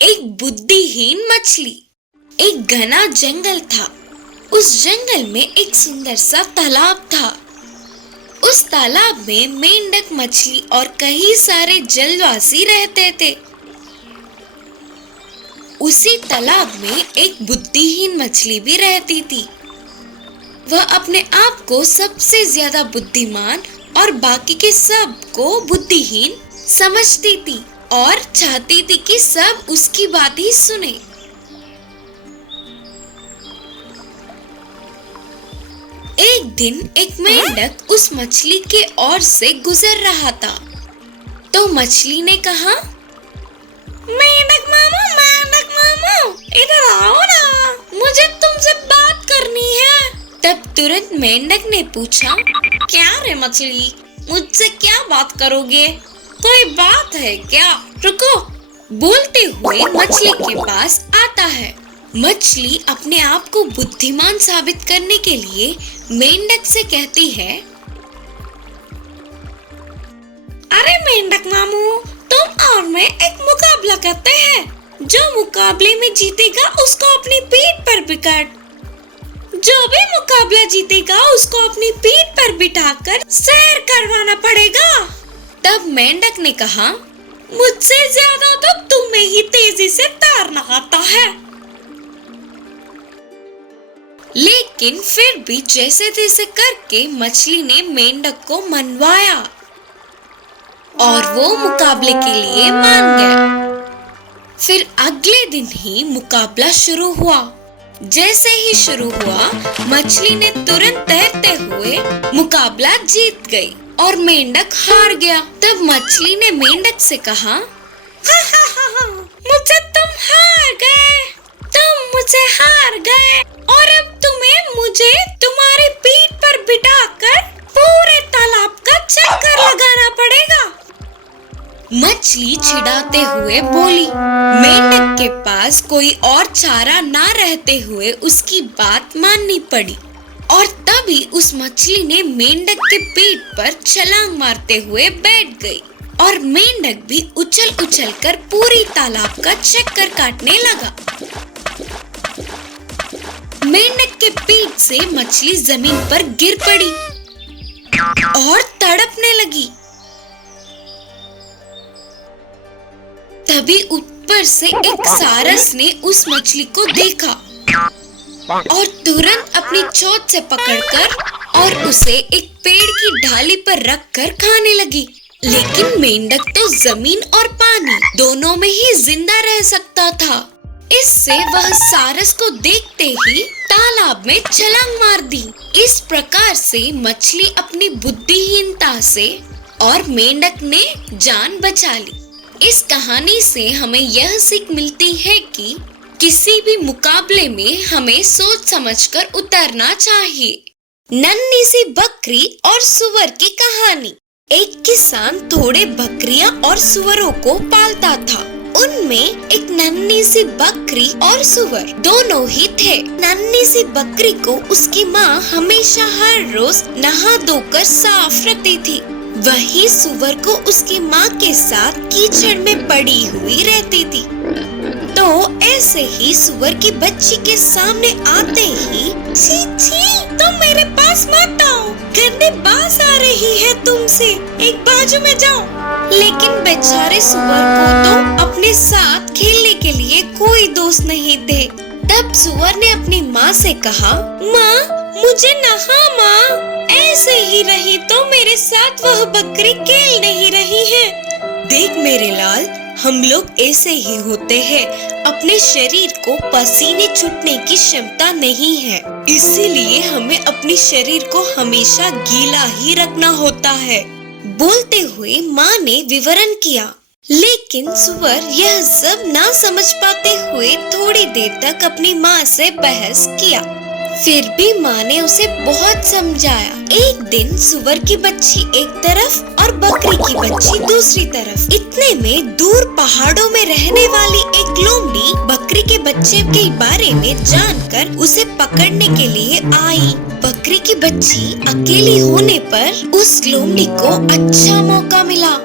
एक बुद्धिहीन मछली। एक घना जंगल था। उस जंगल में एक सुंदर सा तालाब था। उस तालाब में मेंढक मछली और कई सारे जलवासी रहते थे। उसी तालाब में एक बुद्धिहीन मछली भी रहती थी। वह अपने आप को सबसे ज्यादा बुद्धिमान और बाकी के सब को बुद्धिहीन समझती थी और चाहती थी कि सब उसकी बात ही सुने। एक दिन एक मेंढक उस मछली के ओर से गुजर रहा था, तो मछली ने कहा, मेंढक मामू, इधर आओ ना, मुझे तुमसे बात करनी है। तब तुरंत मेंढक ने पूछा, क्या रे मछली, मुझसे क्या बात करोगे? कोई बात है क्या? रुको। बोलते हुए मछली के पास आता है। मछली अपने आप को बुद्धिमान साबित करने के लिए मेंढक से कहती है, अरे मेंढक मामू, तुम और मैं एक मुकाबला करते हैं। जो मुकाबले में जीतेगा उसको अपनी पीठ पर जो भी मुकाबला जीतेगा उसको अपनी पीठ पर बिठाकर सैर करवाना पड़ेगा। तब मेंढक ने कहा, मुझसे ज्यादा तो तुम्हें ही तेजी से तैरना आता है। लेकिन फिर भी जैसे तैसे करके मछली ने मेंढक को मनवाया और वो मुकाबले के लिए मान गया। फिर अगले दिन ही मुकाबला शुरू हुआ। जैसे ही शुरू हुआ, मछली ने तुरंत तैरते हुए मुकाबला जीत गई और मेंढक हार गया। तब मछली ने मेंढक से कहा, मुझसे तुम मुझसे हार गए और अब तुम्हें मुझे तुम्हारी पीठ पर बिठाकर पूरे तालाब का चक्कर लगाना पड़ेगा। मछली चिढ़ाते हुए बोली। मेंढक के पास कोई और चारा ना रहते हुए उसकी बात माननी पड़ी और तभी उस मछली ने मेंढक के पीठ पर छलांग मारते हुए बैठ गई और मेंढक भी उछल उछल कर पूरी तालाब का चक्कर काटने लगा। मेंढक के पीठ से मछली जमीन पर गिर पड़ी और तड़पने लगी। तभी ऊपर से एक सारस ने उस मछली को देखा और तुरंत अपनी चोंच से पकड़कर और उसे एक पेड़ की ढाली पर रखकर खाने लगी। लेकिन मेंढक तो जमीन और पानी दोनों में ही जिंदा रह सकता था। इससे वह सारस को देखते ही तालाब में छलांग मार दी। इस प्रकार से मछली अपनी बुद्धिहीनता से और मेंढक ने जान बचा ली। इस कहानी से हमें यह सीख मिलती है कि किसी भी मुकाबले में हमें सोच समझकर उतरना चाहिए। नन्ही सी बकरी और सुअर की कहानी। एक किसान थोड़े बकरियां और सुअरों को पालता था। उनमें एक नन्ही सी बकरी और सुअर दोनों ही थे। नन्ही सी बकरी को उसकी माँ हमेशा हर रोज नहा धोकर साफ रखती थी। वही सुअर को उसकी माँ के साथ कीचड़ में पड़ी हुई रहती थी। तो ऐसे ही सुअर की बच्ची के सामने आते ही, छी छी, तुम मेरे पास मत आओ, गंदी बास आ रही है तुमसे, एक बाजू में जाओ। लेकिन बेचारे सुअर को तो अपने साथ खेलने के लिए कोई दोस्त नहीं थे। तब सुअर ने अपनी माँ से कहा, माँ मुझे नहा माँ, ऐसे ही रही तो मेरे साथ वह बकरी खेल नहीं रही है। देख मेरे लाल, हम लोग ऐसे ही होते हैं। अपने शरीर को पसीने छूटने की क्षमता नहीं है, इसीलिए हमें अपने शरीर को हमेशा गीला ही रखना होता है। बोलते हुए माँ ने विवरण किया। लेकिन सुअर यह सब ना समझ पाते हुए थोड़ी देर तक अपनी माँ से बहस किया। फिर भी माँ ने उसे बहुत समझाया। एक दिन सुअर की बच्ची एक तरफ और बकरी की बच्ची दूसरी तरफ। इतने में दूर पहाड़ों में रहने वाली एक लोमड़ी बकरी के बच्चे के बारे में जानकर उसे पकड़ने के लिए आई। बकरी की बच्ची अकेली होने पर उस लोमड़ी को अच्छा मौका मिला।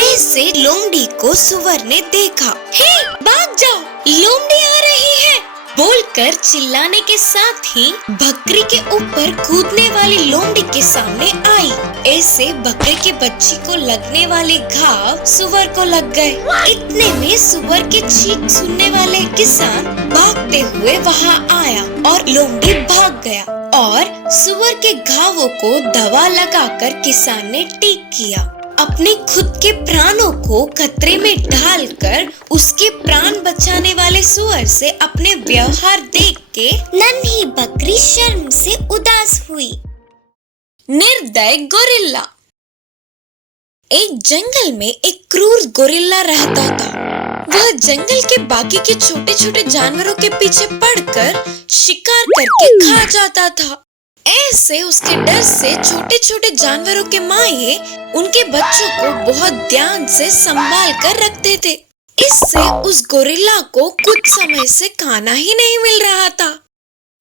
ऐसे लोमड़ी को सुअर ने देखा। हे, भाग जाओ, लोमड़ी आ रही है बोलकर चिल्लाने के साथ ही बकरी के ऊपर कूदने वाली लोमड़ी के सामने आई। ऐसे बकरे के बच्ची को लगने वाले घाव सुअर को लग गए। इतने में सुअर के चीख सुनने वाले किसान भागते हुए वहाँ आया और लोमड़ी भाग गया और सुअर के घावों को दवा लगाकर किसान ने ठीक किया। अपने खुद के प्राणों को खतरे में डालकर उसके प्राण बचाने वाले सुअर से अपने व्यवहार देख के नन्ही बकरी शर्म से उदास हुई। निर्दय गोरिल्ला। एक जंगल में एक क्रूर गोरिल्ला रहता था। वह जंगल के बाकी के छोटे छोटे जानवरों के पीछे पड़कर शिकार करके खा जाता था। ऐसे उसके डर से छोटे छोटे जानवरों के माये उनके बच्चों को बहुत ध्यान से संभाल कर रखते थे। इससे उस गोरिल्ला को कुछ समय से खाना ही नहीं मिल रहा था।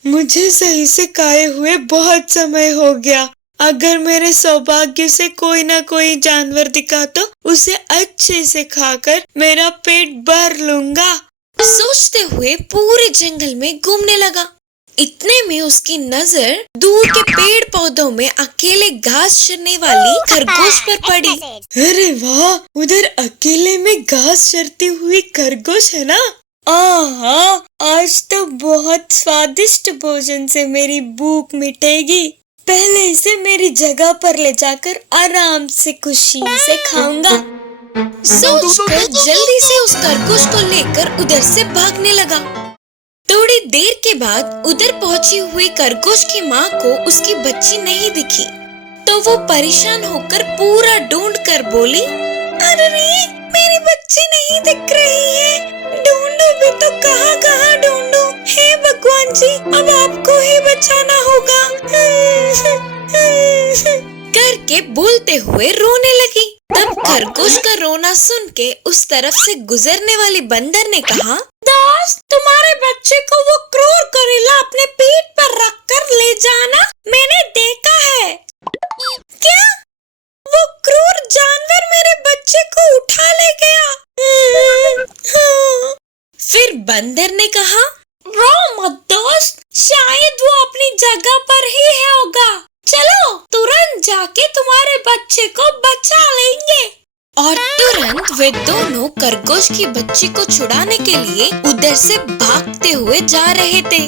मुझे सही से खाए हुए बहुत समय हो गया। अगर मेरे सौभाग्य से कोई ना कोई जानवर दिखा तो उसे अच्छे से खाकर मेरा पेट भर लूंगा। सोचते हुए पूरे जंगल में घूमने लगा। इतने में उसकी नजर दूर के पेड़ पौधों में अकेले घास चरने वाली खरगोश पर पड़ी। अरे वाह, उधर अकेले में घास चरती हुई खरगोश है ना। आहा, आज तो बहुत स्वादिष्ट भोजन से मेरी भूख मिटेगी। पहले इसे मेरी जगह पर ले जाकर आराम से खुशी से खाऊंगा। सोचकर जल्दी से उस खरगोश को लेकर उधर से भागने लगा। थोड़ी देर के बाद उधर पहुंची हुई खरगोश की माँ को उसकी बच्ची नहीं दिखी, तो वो परेशान होकर पूरा ढूंढ कर बोली, अरे मेरी बच्ची नहीं दिख रही है, ढूंढो भी तो कहाँ कहाँ ढूंढो। हे भगवान जी, अब आपको ही बचाना होगा करके बोलते हुए रोने लगी। तब खरगोश का रोना सुन के उस तरफ से गुजरने वाली बंदर ने कहा, दोस्त, तुम्हारे बच्चे को वो क्रूर गोरिल्ला अपने पीठ पर रखकर ले जाना मैंने देखा है। क्या? वो क्रूर जानवर मेरे बच्चे को उठा ले गया। फिर बंदर ने कहा, रो मत दोस्त, शायद वो अपनी जगह पर ही होगा। चलो तुरंत जाके तुम्हारे बच्चे को बचा लेंगे। और तुरंत वे दोनों खरगोश की बच्ची को छुड़ाने के लिए उधर से भागते हुए जा रहे थे।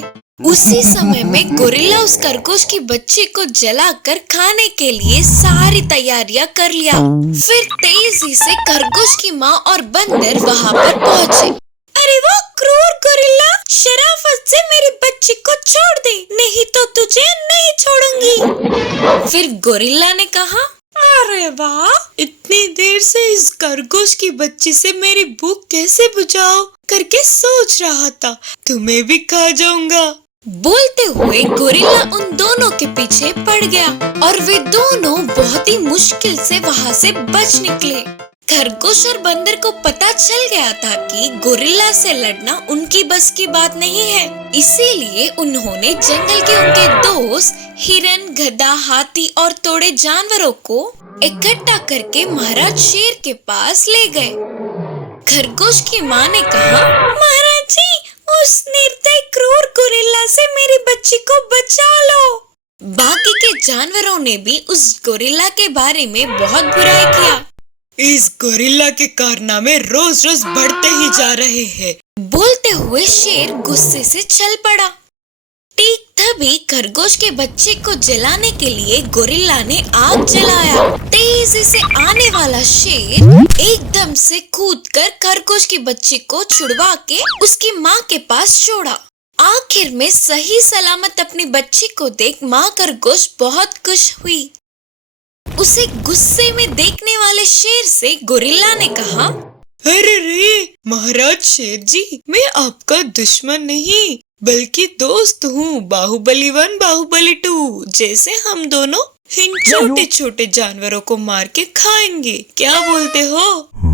उसी समय में गोरिल्ला उस खरगोश की बच्ची को जलाकर खाने के लिए सारी तैयारियां कर लिया। फिर तेजी से खरगोश की माँ और बंदर वहाँ पर पहुँचे। अरे वो क्रूर गोरिल्ला, शराफत से मेरी बच्ची को छोड़ दे, नहीं तो तुझे नहीं छोड़ूंगी। फिर गोरिल्ला ने कहा, अरे वाह, इतनी देर से इस खरगोश की बच्ची से मेरी भूख कैसे बुझाओ करके सोच रहा था, तुम्हें भी खा जाऊंगा। बोलते हुए गोरिल्ला उन दोनों के पीछे पड़ गया और वे दोनों बहुत ही मुश्किल से वहाँ से बच निकले। खरगोश और बंदर को पता चल गया था कि गोरिल्ला से लड़ना उनकी बस की बात नहीं है, इसीलिए उन्होंने जंगल के उनके दोस्त हिरन, गधा, हाथी और थोड़े जानवरों को इकट्ठा करके महाराज शेर के पास ले गए। खरगोश की माँ ने कहा, महाराज जी, उस निर्दयी क्रूर गोरिल्ला से मेरी बच्ची को बचा लो। बाकी के जानवरों ने भी उस गोरिल्ला के बारे में बहुत बुराई किया। इस गोरिल्ला के कारनामे रोज रोज बढ़ते ही जा रहे हैं। बोलते हुए शेर गुस्से से चल पड़ा। ठीक तभी खरगोश के बच्चे को जलाने के लिए गोरिल्ला ने आग जलाया। तेजी से आने वाला शेर एकदम से कूदकर खरगोश की बच्ची को छुड़वा के उसकी माँ के पास छोड़ा। आखिर में सही सलामत अपनी बच्ची को देख माँ खरगोश बहुत खुश हुई। उसे गुस्से में देखने वाले शेर से गोरिल्ला ने कहा, अरे रे महाराज शेर जी, मैं आपका दुश्मन नहीं बल्कि दोस्त हूँ। बाहुबली 1 बाहुबली 2 जैसे हम दोनों इन छोटे छोटे जानवरों को मार के खाएंगे, क्या बोलते हो?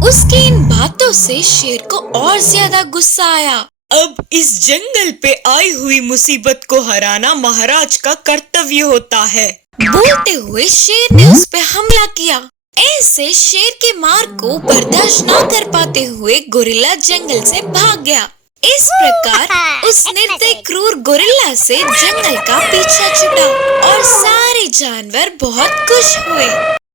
उसकी इन बातों से शेर को और ज्यादा गुस्सा आया। अब इस जंगल पे आई हुई मुसीबत को हराना महाराज का कर्तव्य होता है। बोलते हुए शेर ने उस पे हमला किया। ऐसे शेर के मार को बर्दाश्त न कर पाते हुए गोरिल्ला जंगल से भाग गया। इस प्रकार उस निर्दयी क्रूर गोरिल्ला से जंगल का पीछा छूटा और सारे जानवर बहुत खुश हुए।